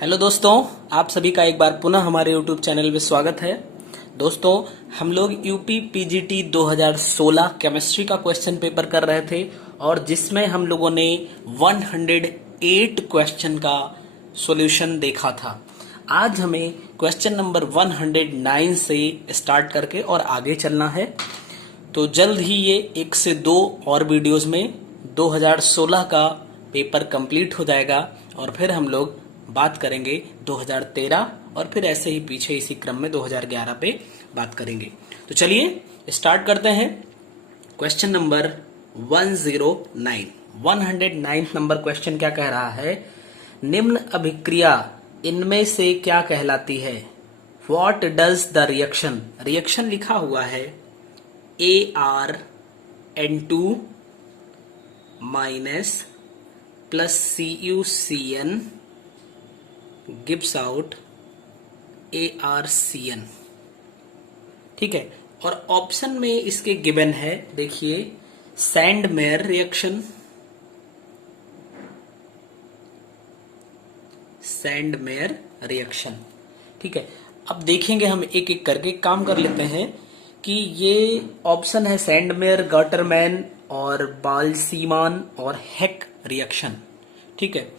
Hello दोस्तों, आप सभी का एक बार पुनः हमारे यूट्यूब चैनल में स्वागत है। दोस्तों, हम लोग यूपी पीजीटी 2016 केमिस्ट्री का क्वेश्चन पेपर कर रहे थे और जिसमें हम लोगों ने 108 क्वेश्चन का सॉल्यूशन देखा था। आज हमें क्वेश्चन नंबर 109 से स्टार्ट करके और आगे चलना है। तो जल्द ही ये 1 से 2 और वीडियोस में 2016 का पेपर कंप्लीट हो जाएगा और फिर हम लोग बात करेंगे 2013 और फिर ऐसे ही पीछे इसी क्रम में 2011 पे बात करेंगे। तो चलिए स्टार्ट करते हैं। क्वेश्चन नंबर 109 नंबर क्वेश्चन क्या कह रहा है? निम्न अभिक्रिया इनमें से क्या कहलाती है? What does the reaction, reaction लिखा हुआ है ArN2 minus plus CuCN gives out ArCN। ठीक है, और ऑप्शन में इसके गिवन है, देखिए, सैंडमेयर रिएक्शन, सैंडमेयर रिएक्शन। ठीक है, अब देखेंगे हम एक एक करके काम कर लेते हैं कि ये ऑप्शन है सैंडमेयर, गाटरमैन और बाल्सीमान और हेक रिएक्शन। ठीक है,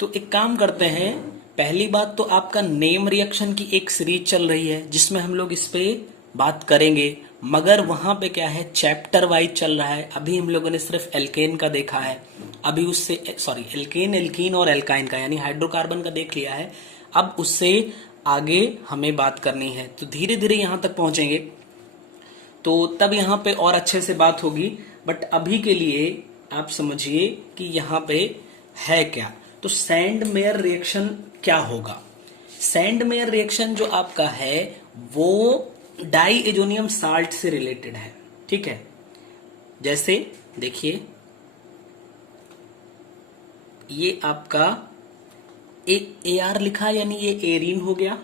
तो एक काम करते हैं। पहली बात तो आपका नेम रिएक्शन की एक सीरीज चल रही है जिसमें हम लोग इस पे बात करेंगे, मगर वहां पे क्या है, चैप्टर वाइज चल रहा है। अभी हम लोगों ने सिर्फ एल्केन का देखा है, अभी उससे एल्केन, एल्कीन और एल्काइन का यानी हाइड्रोकार्बन का देख लिया है। अब उससे आगे हमें बात करनी है, तो धीरे धीरे यहां तक पहुंचेंगे तो तब यहां पे और अच्छे से बात होगी। बट अभी के लिए आप समझिए कि यहां पे है क्या। तो सैंडमेयर रिएक्शन क्या होगा? सैंडमेयर रिएक्शन जो आपका है वो डाई एजोनियम साल्ट से रिलेटेड है। ठीक है, जैसे देखिए ये आपका AR लिखा है यानी ये एरीन हो गया,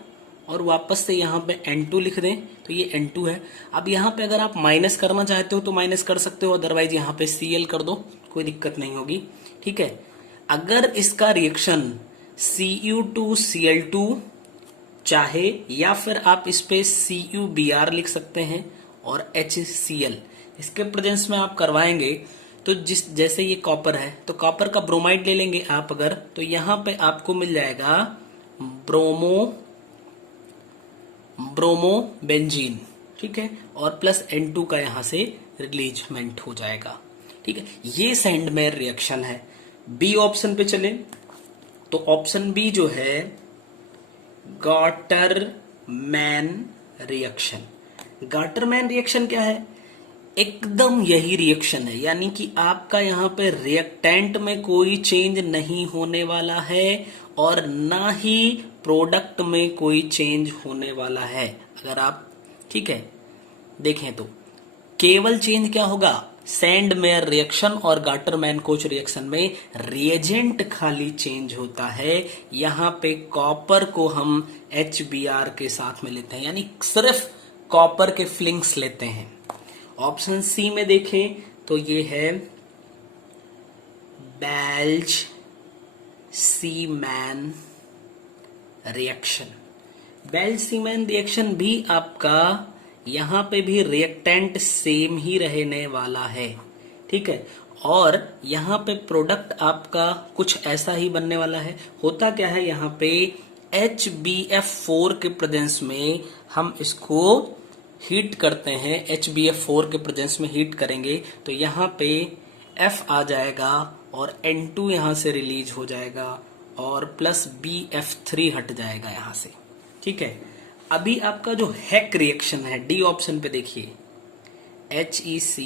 और वापस से यहां पे N2 लिख दें तो ये N2 है। अब यहां पे अगर आप माइनस करना चाहते हो तो माइनस कर सकते हो, अदरवाइज यहां पे Cl कर दो, कोई दिक्कत नहीं होगी। ठीक है, अगर इसका रिएक्शन Cu2Cl2 चाहे या फिर आप इस पे CuBr लिख सकते हैं और HCl इसके प्रेजेंस में आप करवाएंगे तो जैसे ये कॉपर है तो कॉपर का ब्रोमाइड ले लेंगे आप अगर, तो यहां पे आपको मिल जाएगा ब्रोमो बेंजीन। ठीक है, और प्लस N2 का यहां से रिलीजमेंट हो जाएगा। ठीक है, ये सैंडमेयर रिएक्शन है। बी ऑप्शन पे चले तो ऑप्शन बी जो है गाटरमैन रिएक्शन। गाटरमैन रिएक्शन क्या है? एकदम यही रिएक्शन है, यानी कि आपका यहां पे रिएक्टेंट में कोई चेंज नहीं होने वाला है और ना ही प्रोडक्ट में कोई चेंज होने वाला है। अगर आप ठीक है देखें तो केवल चेंज क्या होगा, सैंडमेयर रिएक्शन और गाटरमैन कोच रिएक्शन में रिएजेंट खाली चेंज होता है। यहां पे कॉपर को हम HBr के साथ में लेते हैं, यानी सिर्फ कॉपर के फ्लिंक्स लेते हैं। ऑप्शन सी में देखें तो ये है Blaise seaman reaction. Blaise seaman reaction भी आपका यहां पे भी रिएक्टेंट सेम ही रहने वाला है। ठीक है, और यहां पे प्रोडक्ट आपका कुछ ऐसा ही बनने वाला है। होता क्या है, यहां पे HbF4 के प्रेजेंस में हम इसको हीट करते हैं। HbF4 के प्रेजेंस में हीट करेंगे तो यहां पे F आ जाएगा और N2 यहां से रिलीज हो जाएगा और प्लस BF3 हट जाएगा यहां से। ठीक है, अभी आपका जो हेक रिएक्शन है, डी ऑप्शन पे देखिए, HEC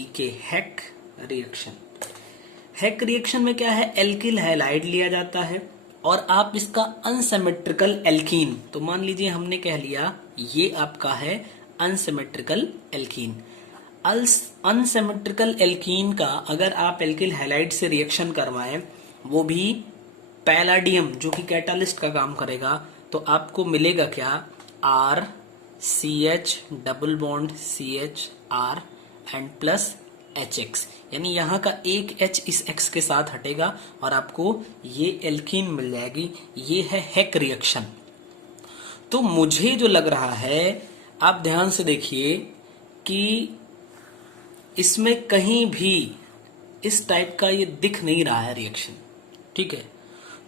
हेक रिएक्शन। हेक रिएक्शन में क्या है, एल्किल हैलाइड लिया जाता है और आप इसका अनसिमेट्रिकल एल्कीन, तो मान लीजिए हमने कह लिया ये आपका है अनसिमेट्रिकल एल्कीन। अनसिमेट्रिकल एल्कीन का अगर आप एल्किल हैलाइड से रिएक्शन करवाएं, वो भी पैलाडियम जो कि कैटालिस्ट का काम करेगा, तो आपको मिलेगा क्या, RCH double bond CH R and plus HX, यानी यहाँ का एक H इस X के साथ हटेगा और आपको ये एल्कीन मिल जाएगी। ये है हेक रिएक्शन। तो मुझे जो लग रहा है, आप ध्यान से देखिए कि इसमें कहीं भी इस टाइप का ये दिख नहीं रहा है रिएक्शन, ठीक है।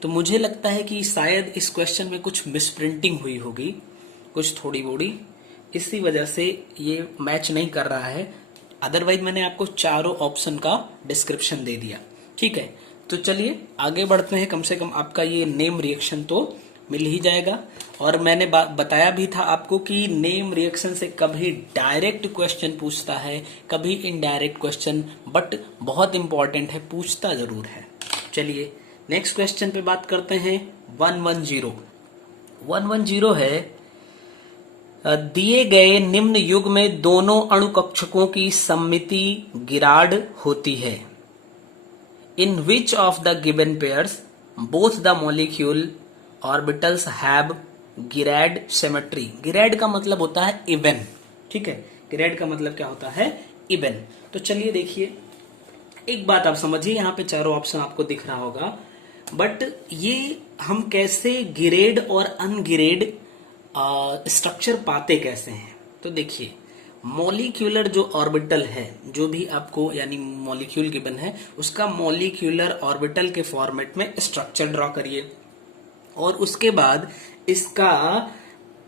तो मुझे लगता है कि शायद इस क्वेश्चन में कुछ मिसप्रिंटिंग हुई होगी, कुछ थोड़ी बोड़ी, इसी वजह से ये मैच नहीं कर रहा है। अदरवाइज मैंने आपको चारों ऑप्शन का डिस्क्रिप्शन दे दिया, ठीक है। तो चलिए आगे बढ़ते हैं। कम से कम आपका ये नेम रिएक्शन तो मिल ही जाएगा। और मैंने बताया भी था आपको कि नेम रिएक्शन से कभी डायरेक्ट क्वेश्चन पूछता है, कभी इनडायरेक्ट क्वेश्चन, बट बहुत इंपॉर्टेंट है, पूछता जरूर है। चलिए नेक्स्ट क्वेश्चन पे बात करते हैं। 110 110 है, दिए गए निम्न युग में दोनों अणुकक्षकों की सममिति गिराड होती है। In which of the given pairs both the molecule orbitals have gerade symmetry. Gerade का मतलब होता है इवन, ठीक है। गिरैड का मतलब क्या होता है? इवन। तो चलिए देखिए, एक बात आप समझिए, यहाँ पे चारों ऑप्शन आपको दिख रहा होगा, बट ये हम कैसे गिरेड और अनगिरेड स्ट्रक्चर पाते कैसे हैं? तो देखिए, मॉलिक्यूलर जो ऑर्बिटल है, जो भी आपको यानी मॉलिक्यूल गिवन है, उसका मॉलिक्यूलर ऑर्बिटल के फॉर्मेट में स्ट्रक्चर ड्रॉ करिए और उसके बाद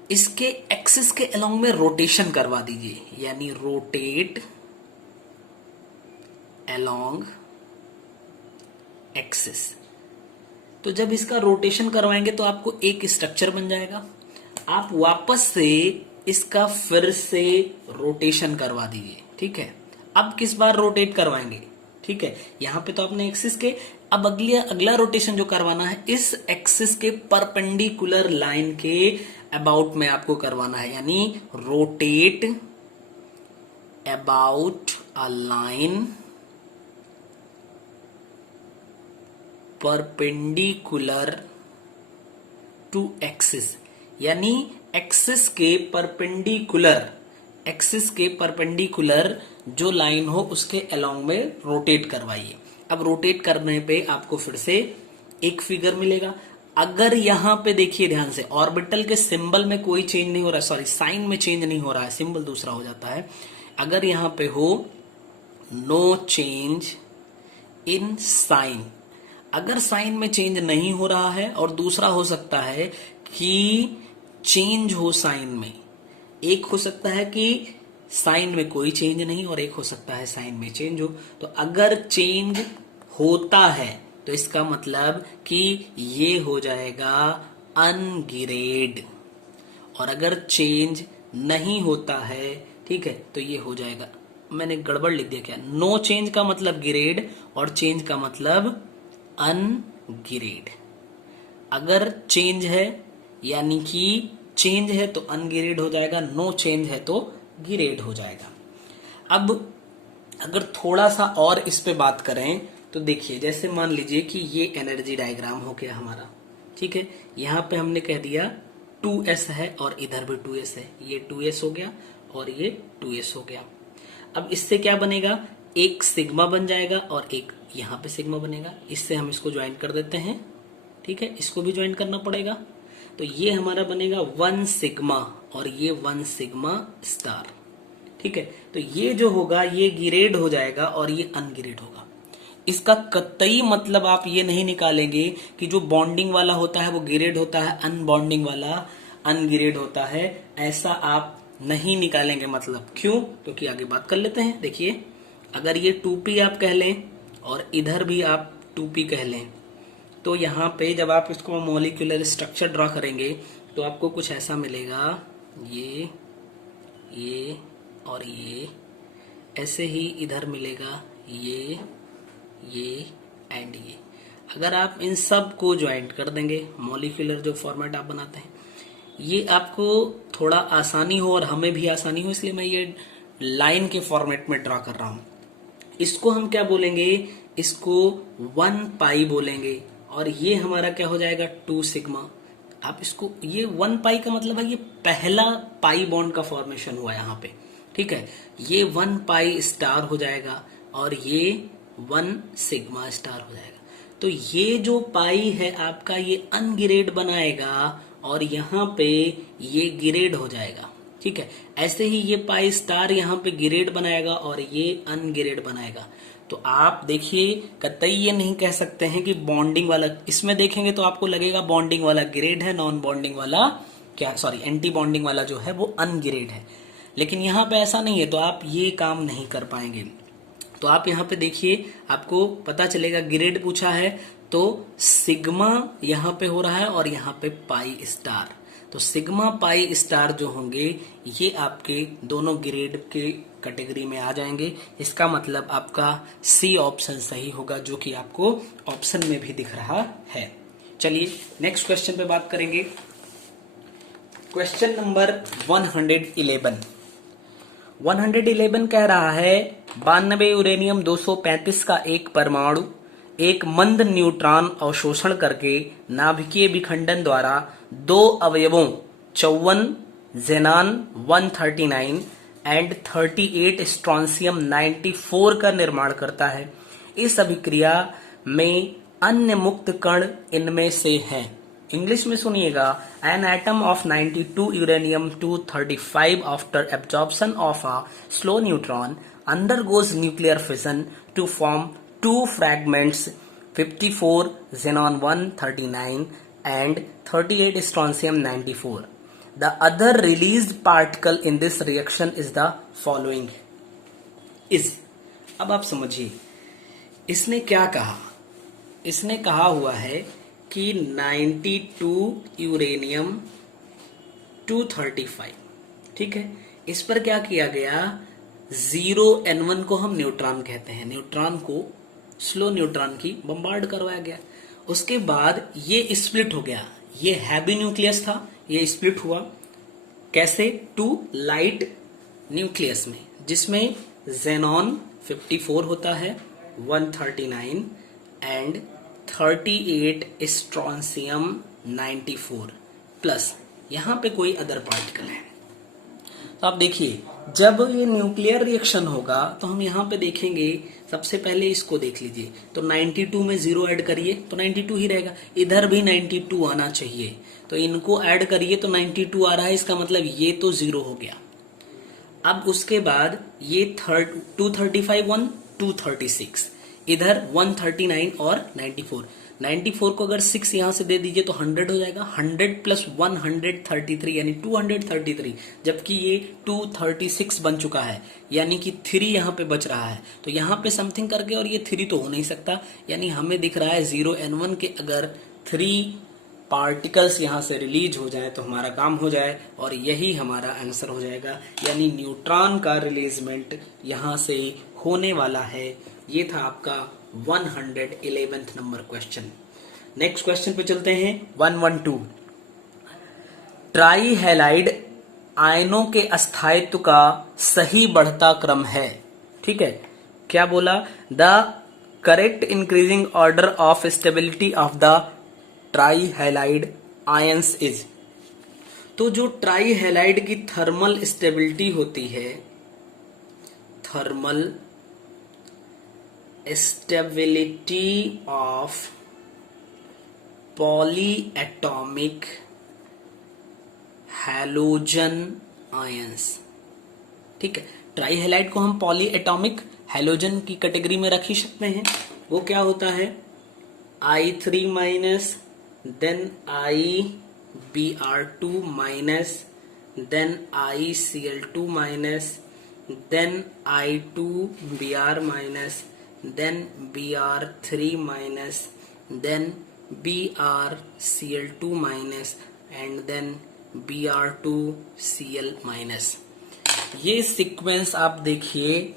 इसके एक्सिस के अलोंग में रोटेशन करवा दीजिए, यानी रोटेट अलोंग एक्सिस। तो जब इसका रोटेशन करवाएंगे तो आपको एक स्ट्रक्चर बन जाएगा। आप वापस से इसका फिर से रोटेशन करवा दीजिए, ठीक है। अब किस बार रोटेट करवाएंगे, ठीक है। यहां पे तो आपने एक्सिस के, अब अगला रोटेशन जो करवाना है इस एक्सिस के परपेंडिकुलर लाइन के अबाउट में आपको करवाना है, यानी rotate about a line perpendicular to axis, यानी एक्सिस के परपेंडिकुलर जो लाइन हो उसके अलोंग में रोटेट करवाइए। अब रोटेट करने पे आपको फिर से एक फिगर मिलेगा। अगर यहां पे देखिए ध्यान से, ऑर्बिटल के सिंबल में कोई चेंज नहीं हो रहा है, सॉरी साइन में चेंज नहीं हो रहा है, सिंबल दूसरा हो जाता है। अगर यहां पे हो नो चेंज इन साइन, अगर साइन में चेंज नहीं हो रहा है, और दूसरा हो सकता है कि चेंज हो साइन में, एक हो सकता है कि साइन में कोई चेंज नहीं और एक हो सकता है साइन में चेंज हो। तो अगर चेंज होता है तो इसका मतलब कि ये हो जाएगा अनगिरेड, और अगर चेंज नहीं होता है, ठीक है, तो ये हो जाएगा, मैंने गड़बड़ लिख दिया क्या, नो चेंज का मतलब गिरेड और चेंज का मतलब अनगिरेड। अगर चेंज है यानी कि चेंज है तो अनगिरेड हो जाएगा, नो चेंज है तो गिरेड हो जाएगा। अब अगर थोड़ा सा और इस पे बात करें तो देखिए, जैसे मान लीजिए कि ये एनर्जी डायग्राम हो गया हमारा, ठीक है। यहां पे हमने कह दिया 2s है और इधर भी 2s है, ये 2s हो गया और ये 2s हो गया। अब इससे क्या बनेगा, एक सिग्मा बन जाएगा और एक यहां पे सिग्मा बनेगा। इससे हम इसको ज्वाइन कर देते हैं, ठीक है, इसको भी ज्वाइन करना पड़ेगा। तो ये हमारा बनेगा 1 सिग्मा और ये 1 सिग्मा स्टार, ठीक है। तो ये जो होगा ये गिरेड हो जाएगा और ये अनगिरेड होगा। इसका कतई मतलब आप ये नहीं निकालेंगे कि जो बॉन्डिंग वाला होता है वो गिरेड होता है, अनबॉन्डिंग वाला अनगिरेड होता है, ऐसा आप नहीं निकालेंगे। मतलब क्यों? क्योंकि आगे बात कर लेते हैं। देखिए, अगर ये 2p आप कह लें और इधर भी आप 2p कह लें, तो यहाँ पे जब आप इसको मॉलिक्यूलर स्ट्रक्चर ड्रॉ करेंगे तो आपको कुछ ऐसा मिलेगा, ये और ये, ऐसे ही इधर मिलेगा ये एंड ये। अगर आप इन सब को ज्वाइंट कर देंगे, मॉलिक्यूलर जो फॉर्मेट आप बनाते हैं, ये आपको थोड़ा आसानी हो और हमें भी आसानी हो, इसलिए मैं ये लाइन के फॉर्मेट में ड्रॉ कर रहा हूं। इसको हम क्या बोलेंगे, इसको 1 पाई बोलेंगे और ये हमारा क्या हो जाएगा 2 सिग्मा। आप इसको, ये 1 पाई का मतलब है ये पहला पाई बॉन्ड का फॉर्मेशन हुआ यहाँ पे, ठीक है। ये 1 पाई स्टार हो जाएगा, और ये 1 सिग्मा स्टार हो जाएगा। तो ये जो पाई है आपका ये अनगिरेड बनाएगा और यहाँ पे ये गिरेड हो जाएगा। ठीक है, ऐसे ही ये पाई स्टार यहाँ पे गिरेड बनाएगा और ये अनगिरेड बनाएगा। तो आप देखिए कतई ये नहीं कह सकते हैं कि बॉन्डिंग वाला, इसमें देखेंगे तो आपको लगेगा बॉन्डिंग वाला गिरेड है, नॉन बॉन्डिंग वाला एंटी बॉन्डिंग वाला जो है वो अनगिरेड है। लेकिन यहाँ पे ऐसा नहीं है, तो आप ये काम नहीं कर पाएंगे। तो आप यहाँ पे देखिए, आपको पता चलेगा गिरेड पूछा है तो सिग्मा यहाँ पे हो रहा है और यहाँ पे पाई स्टार। तो सिग्मा पाई स्टार जो होंगे ये आपके दोनों गिरेड के कैटेगरी में आ जाएंगे। इसका मतलब आपका सी ऑप्शन सही होगा, जो कि आपको ऑप्शन में भी दिख रहा है। चलिए नेक्स्ट क्वेश्चन पे बात करेंगे। क्वेश्चन नंबर 111 कह रहा है 92 यूरेनियम 235 का एक परमाणु एक मंद न्यूट्रॉन अवशोषण करके नाभिकीय विखंडन द्वारा 2 अवयवों 54 ज़ेनान 139 एंड 38 स्ट्रोंसियम 94 का निर्माण करता है। इस अभिक्रिया में अन्य मुक्त कण इनमें से हैं। इंग्लिश में सुनिएगा, an atom of 92 uranium 235 after absorption of a slow neutron undergoes nuclear fission to form 2 fragments 54 xenon 139 and 38 strontium 94. The other released particle in this reaction is the following. अब आप समझिए इसने क्या कहा। इसने कहा हुआ है कि 92 यूरेनियम 235, ठीक है, इस पर क्या किया गया, 0n1 को हम न्यूट्रॉन कहते हैं, न्यूट्रॉन को, स्लो न्यूट्रॉन की बम्बार्ड करवाया गया। उसके बाद ये स्प्लिट हो गया, ये हैवी न्यूक्लियस था, ये स्प्लिट हुआ कैसे, 2 लाइट न्यूक्लियस में, जिसमें जेनॉन 54 होता है, 139 एंड 38 स्ट्रोंसियम 94 प्लस यहां पे कोई अदर पार्टिकल है। तो आप देखिए जब ये न्यूक्लियर रिएक्शन होगा तो हम यहाँ पे देखेंगे, सबसे पहले इसको देख लीजिए, तो 92 में 0 ऐड करिए तो 92 ही रहेगा, इधर भी 92 आना चाहिए, तो इनको ऐड करिए तो 92 आ रहा है, इसका मतलब ये तो 0 हो गया। अब उसके बाद ये 235 1 236, इधर 139 और 94 को अगर 6 यहां से दे दीजिए तो 100 हो जाएगा, 100 प्लस 133 यानी 233, जबकि ये 236 बन चुका है, यानी कि 3 यहां पे बच रहा है। तो यहां पे समथिंग करके, और ये 3 तो हो नहीं सकता, यानी हमें दिख रहा है 0n1 के अगर 3 पार्टिकल्स यहां से रिलीज हो जाए तो हमारा काम हो जाए, और यही हमारा आंसर हो जाएगा, यानी न्यूट्रॉन का रिलीजमेंट यहां से होने वाला है। ये था आपका 111th number question. Next question पे चलते हैं, 112। ट्राई हैलाइड आयनों के अस्थायित्व का सही बढ़ता क्रम है। ठीक है, क्या बोला, the correct increasing order of stability of the try halide ions is. तो जो ट्राई हैलाइड की थर्मल स्टेबिलिटी होती है, thermal stability of polyatomic halogen ions, ठीक है, ट्राई हैलाइड को हम पॉलीएटॉमिक हैलोजन की कैटेगरी में रख ही सकते हैं। वो क्या होता है, I3 minus, then IBr2 minus, then ICl2 minus, then I2Br minus, then Br3 minus, then BrCl2 minus and then Br2Cl minus। ये सीक्वेंस आप देखिए,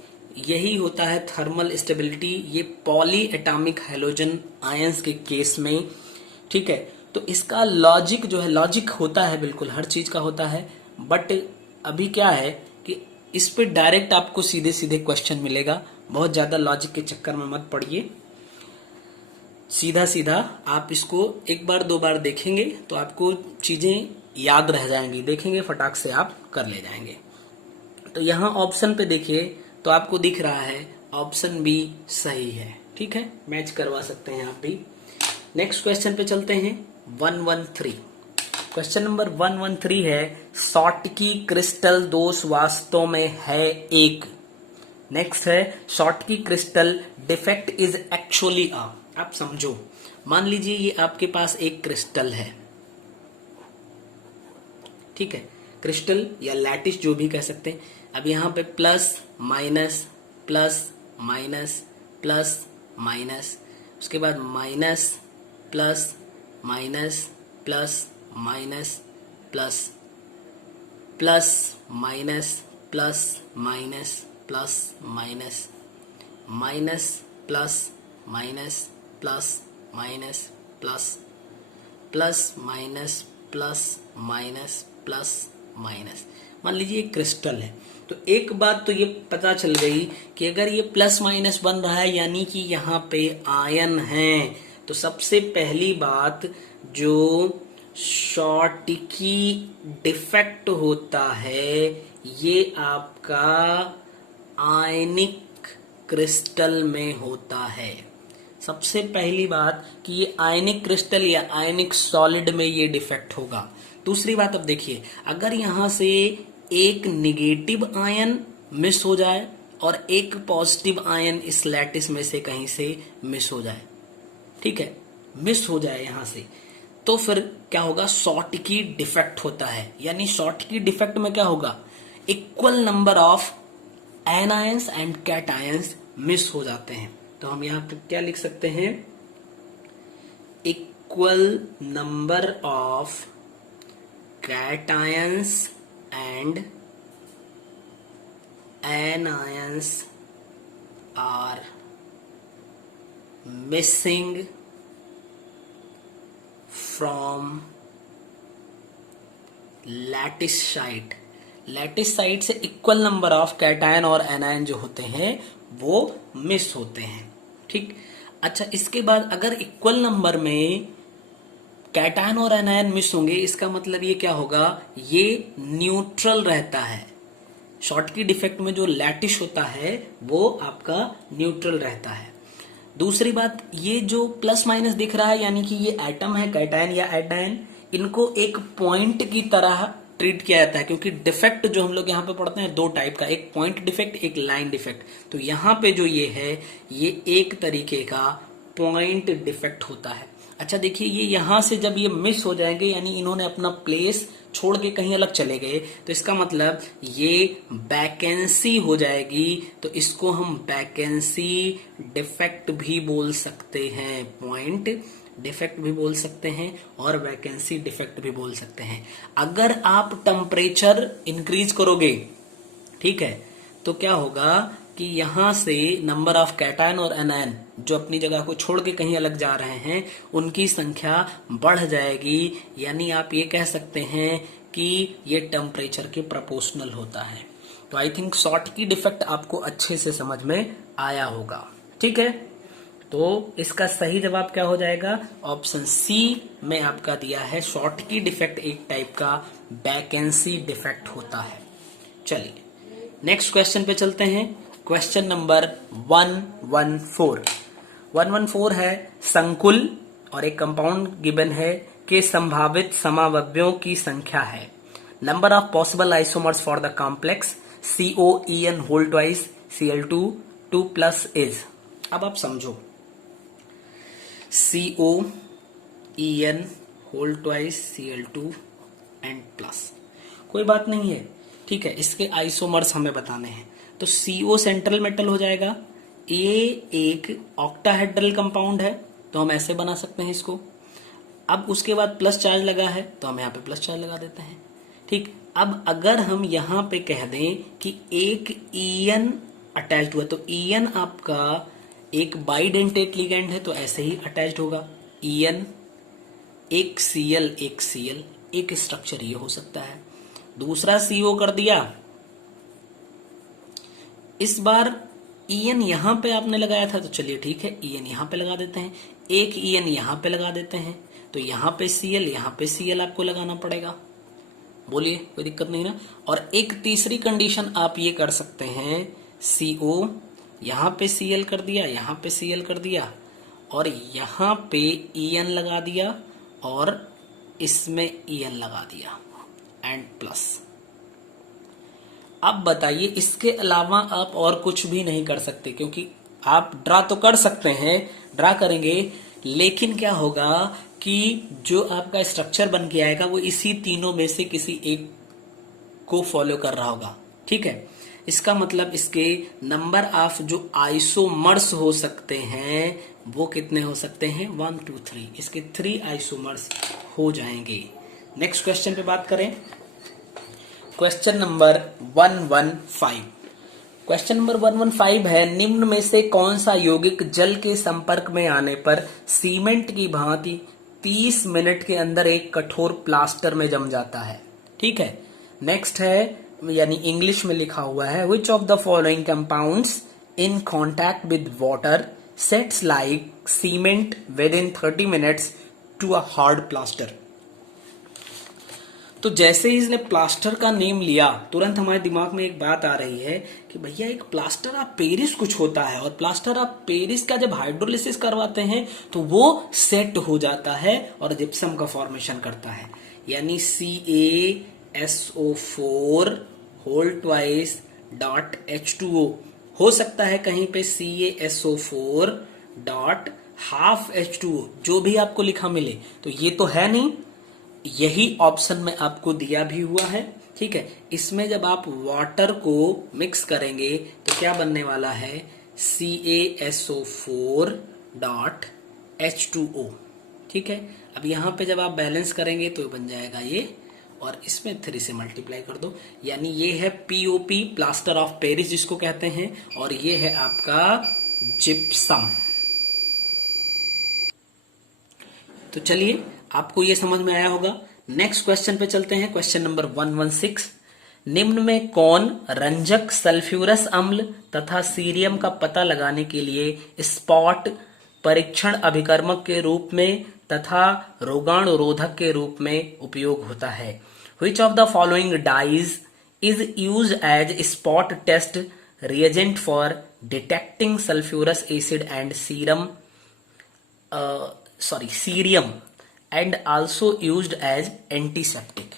यही होता है थर्मल स्टेबिलिटी, ये पॉली एटॉमिक हैलोजन आयंस के केस में। ठीक है, तो इसका लॉजिक जो है, लॉजिक होता है, बिल्कुल हर चीज का होता है, बट अभी क्या है कि इस पे डायरेक्ट आपको सीधे सीधे क्वेश्चन मिलेगा, बहुत ज्यादा लॉजिक के चक्कर में मत पड़िए, सीधा सीधा आप इसको एक बार दो बार देखेंगे तो आपको चीजें याद रह जाएंगी, देखेंगे फटाक से आप कर ले जाएंगे। तो यहाँ ऑप्शन पे देखिए तो आपको दिख रहा है ऑप्शन बी सही है। ठीक है, मैच करवा सकते हैं आप भी। नेक्स्ट क्वेश्चन पे चलते हैं 113। क्वेश्चन नंबर 113 है शॉटकी क्रिस्टल दोष वास्तव में है एक। नेक्स्ट है Schottky crystal defect is actually a. आप समझो, मान लीजिए ये आपके पास एक क्रिस्टल है, ठीक है, क्रिस्टल या लैटिस जो भी कह सकते हैं। अब यहाँ पे plus minus plus minus plus minus, उसके बाद minus plus minus plus minus plus plus minus plus minus plus minus minus plus minus plus minus plus plus minus plus minus plus minus. मान लीजिए एक क्रिस्टल है, तो एक बात तो ये पता चल गई कि अगर ये प्लस माइनस बन रहा है यानी कि यहाँ पे आयन है। तो सबसे पहली बात जो शॉटकी डिफेक्ट होता है ये आपका आयनिक क्रिस्टल में होता है। सबसे पहली बात कि ये आयनिक क्रिस्टल या आयनिक सॉलिड में ये डिफेक्ट होगा। दूसरी बात, अब देखिए, अगर यहां से एक निगेटिव आयन मिस हो जाए और एक पॉजिटिव आयन इस लैटिस में से कहीं से मिस हो जाए, ठीक है, मिस हो जाए यहां से, तो फिर क्या होगा, शॉटकी डिफेक्ट होता है। यानी शॉटकी डिफेक्ट में क्या होगा, equal number of anions and cations miss हो जाते हैं। तो हम यहां पर क्या लिख सकते हैं, equal number of cations and anions are missing from lattice site. Lattice site से इक्वल नंबर ऑफ कैटायन और एनायन जो होते हैं वो मिस होते हैं। ठीक, अच्छा, इसके बाद अगर इक्वल नंबर में कैटायन और एनायन मिस होंगे, इसका मतलब ये क्या होगा, ये न्यूट्रल रहता है। शॉटकी डिफेक्ट में जो लैटिस होता है वो आपका न्यूट्रल रहता है। दूसरी बात, ये जो प्लस माइनस दिख रहा है यानी कि ये एटम है, कैटायन या एनायन, इनको एक पॉइंट की तरह ट्रीट किया जाता है। क्योंकि डिफेक्ट जो हम लोग यहाँ पे पढ़ते हैं दो टाइप का, एक पॉइंट डिफेक्ट, एक लाइन डिफेक्ट। तो यहाँ पे जो ये है ये एक तरीके का पॉइंट डिफेक्ट होता है। अच्छा देखिए, ये यहां से जब ये मिस हो जाएंगे यानी इन्होंने अपना प्लेस छोड़ के कहीं अलग चले गए, तो इसका मतलब ये वैकेंसी हो जाएगी। तो इसको हम वैकेंसी डिफेक्ट भी बोल सकते हैं, पॉइंट डिफेक्ट भी बोल सकते हैं और वैकेंसी डिफेक्ट भी बोल सकते हैं। अगर आप टेम्परेचर इंक्रीज करोगे, ठीक है, तो क्या होगा कि यहां से नंबर ऑफ कैटायन और एनायन जो अपनी जगह को छोड़ के कहीं अलग जा रहे हैं उनकी संख्या बढ़ जाएगी। यानी आप ये कह सकते हैं कि ये टेम्परेचर के प्रोपोर्शनल होता है। तो आई थिंक शॉटकी डिफेक्ट आपको अच्छे से समझ में आया होगा। ठीक है, तो इसका सही जवाब क्या हो जाएगा, ऑप्शन सी में आपका दिया है शॉटकी डिफेक्ट एक टाइप का वैकेंसी डिफेक्ट होता है। चलिए नेक्स्ट क्वेश्चन पे चलते हैं। Question number 114। 114 है संकुल और एक कंपाउंड गिवन है के संभावित समावयवों की संख्या है। Number of possible isomers for the complex COEN whole twice Cl2 2+ is. अब आप समझो, COEN whole twice Cl2 and plus, कोई बात नहीं है, ठीक है, इसके आइसोमर्स हमें बताने हैं। तो CO सेंट्रल मेटल हो जाएगा, ये एक ऑक्टाहेड्रल कंपाउंड है तो हम ऐसे बना सकते हैं इसको। अब उसके बाद प्लस चार्ज लगा है तो हम यहाँ पे प्लस चार्ज लगा देते हैं। ठीक, अब अगर हम यहाँ पे कह दें कि एक EN अटैच्ड हुआ, तो EN आपका एक बाइडेंटेट लिगेंड है तो ऐसे ही अटैच्ड होगा। EN एक Cl एक Cl, एक स्ट्रक्चर ये हो सकता है। दूसरा CO कर दिया, इस बार EN यहां पे आपने लगाया था तो चलिए ठीक है, EN यहां पे लगा देते हैं। एक EN यहां पे लगा देते हैं तो यहां पे Cl, यहां पे Cl आपको लगाना पड़ेगा। बोलिए, कोई दिक्कत नहीं ना। और एक तीसरी कंडीशन आप ये कर सकते हैं, CO यहां पे Cl कर दिया, यहां पे Cl कर दिया और यहां पे En लगा दिया और इसमें En लगा दिया एंड प्लस। अब बताइए इसके अलावा आप और कुछ भी नहीं कर सकते, क्योंकि आप ड्रा तो कर सकते हैं, ड्रा करेंगे, लेकिन क्या होगा कि जो आपका स्ट्रक्चर बन के आएगा वो इसी तीनों में से किसी एक को फॉलो कर रहा होगा। ठीक है, इसका मतलब इसके नंबर ऑफ जो आइसोमर्स हो सकते हैं वो कितने हो सकते हैं, 1 2 3, इसके 3 आइसोमर्स हो जाएंगे। नेक्स्ट क्वेश्चन पे बात करें, क्वेश्चन नंबर 115। क्वेश्चन नंबर 115 है, निम्न में से कौन सा यौगिक जल के संपर्क में आने पर सीमेंट की भांति 30 मिनट के अंदर एक कठोर प्लास्टर में जम जाता है। ठीक है, नेक्स्ट है, यानी इंग्लिश में लिखा हुआ है, which of the following compounds in contact with water sets like cement within 30 minutes to a hard plaster. तो जैसे ही इसने प्लास्टर का नेम लिया तुरंत हमारे दिमाग में एक बात आ रही है कि भैया एक प्लास्टर ऑफ पेरिस कुछ होता है, और प्लास्टर ऑफ पेरिस का जब हाइड्रोलिसिस करवाते हैं तो वो सेट हो जाता है और जिप्सम का फॉर्मेशन करता है, यानी CaSO4 whole twice dot H2O। हो सकता है कहीं पे CaSO4 डॉट हाफ H2O, जो भी आपको लिखा मिले, तो ये तो है नहीं, यही ऑप्शन में आपको दिया भी हुआ है। ठीक है, इसमें जब आप वाटर को मिक्स करेंगे तो क्या बनने वाला है, CaSO4 डॉट H2O। ठीक है, अब यहां पे जब आप बैलेंस करेंगे तो बन जाएगा ये, और इसमें 3 से मल्टीप्लाई कर दो, यानी ये है POP, प्लास्टर ऑफ पेरिस जिसको कहते हैं, और ये है आपका जिप्सम। तो चलिए आपको ये समझ में आया होगा। नेक्स्ट क्वेश्चन पे चलते हैं, क्वेश्चन नंबर 116। निम्न में कौन रंजक सल्फ्यूरस अम्ल तथा सीरियम का पता लगाने के लिए स्पॉट परीक्षण अभिकर्मक के रूप में तथा रोगाणुरोधक के रूप में उपयोग होता है? Which of the following dyes is used as spot test reagent for detecting sulfurous acid and cerium and also used as antiseptic.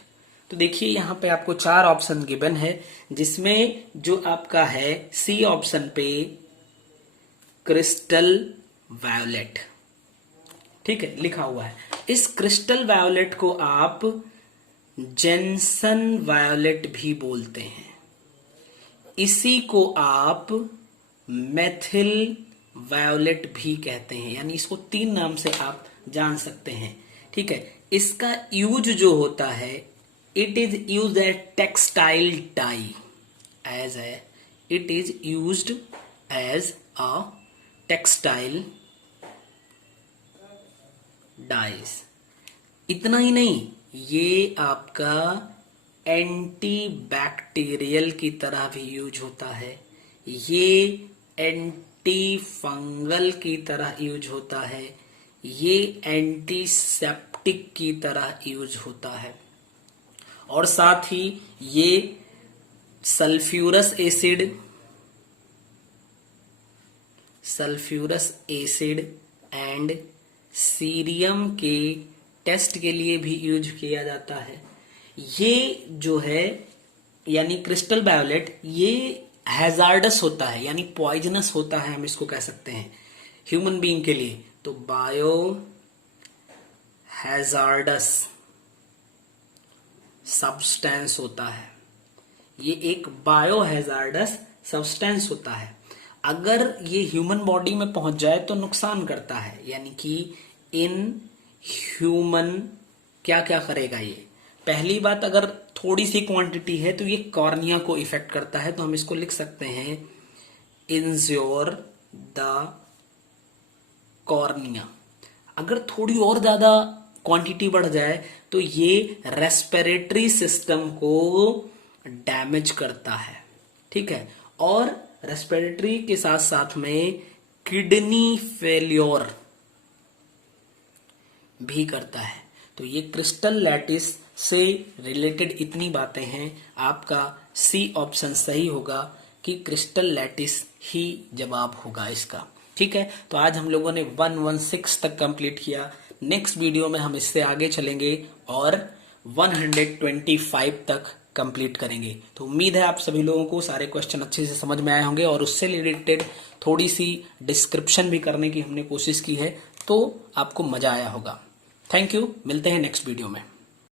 तो देखिए यहाँ पे आपको 4 ऑप्शन गिवन है, जिसमें जो आपका है सी ऑप्शन पे क्रिस्टल वायोलेट, ठीक है, लिखा हुआ है। इस क्रिस्टल वायोलेट को आप जेनसन वायोलेट भी बोलते हैं, इसी को आप मेथिल वायोलेट भी कहते हैं, यानी इसको 3 नाम से आप जान सकते हैं। ठीक है, इसका यूज जो होता है, it is used as textile dye, it is used as a textile dyes. इतना ही नहीं, ये आपका एंटी बैक्टीरियल की तरह भी यूज होता है, ये एंटी फंगल की तरह यूज होता है, ये एंटीसेप्टिक की तरह यूज होता है, और साथ ही ये सल्फ्यूरस एसिड एंड सीरियम के टेस्ट के लिए भी यूज किया जाता है। ये जो है यानी क्रिस्टल वायोलेट, ये हैजार्डस होता है, यानी पॉइजनस होता है, हम इसको कह सकते हैं ह्यूमन बीइंग के लिए। तो बायो हैजार्डस सब्सटेंस होता है, ये एक बायो हैजार्डस सब्सटेंस होता है। अगर ये ह्यूमन बॉडी में पहुंच जाए तो नुकसान करता है, यानी कि इन ह्यूमन क्या क्या करेगा ये। पहली बात, अगर थोड़ी सी क्वांटिटी है तो ये कॉर्निया को इफेक्ट करता है, तो हम इसको लिख सकते हैं इंज्योर द कॉर्निया। अगर थोड़ी और ज्यादा क्वांटिटी बढ़ जाए तो ये रेस्पिरेटरी सिस्टम को डैमेज करता है। ठीक है, और रेस्पिरेटरी के साथ साथ में किडनी फेल्योर भी करता है। तो ये क्रिस्टल लैटिस से रिलेटेड इतनी बातें हैं। आपका सी ऑप्शन सही होगा कि क्रिस्टल लैटिस ही जवाब होगा इसका। ठीक है, तो आज हम लोगों ने 116 तक कंप्लीट किया। नेक्स्ट वीडियो में हम इससे आगे चलेंगे और 125 तक कंप्लीट करेंगे। तो उम्मीद है आप सभी लोगों को सारे क्वेश्चन अच्छे से समझ में आए होंगे और उससे रिलेटेड थोड़ी सी डिस्क्रिप्शन भी करने की हमने कोशिश की है, तो आपको मजा आया होगा। थैंक यू, मिलते हैं नेक्स्ट वीडियो में।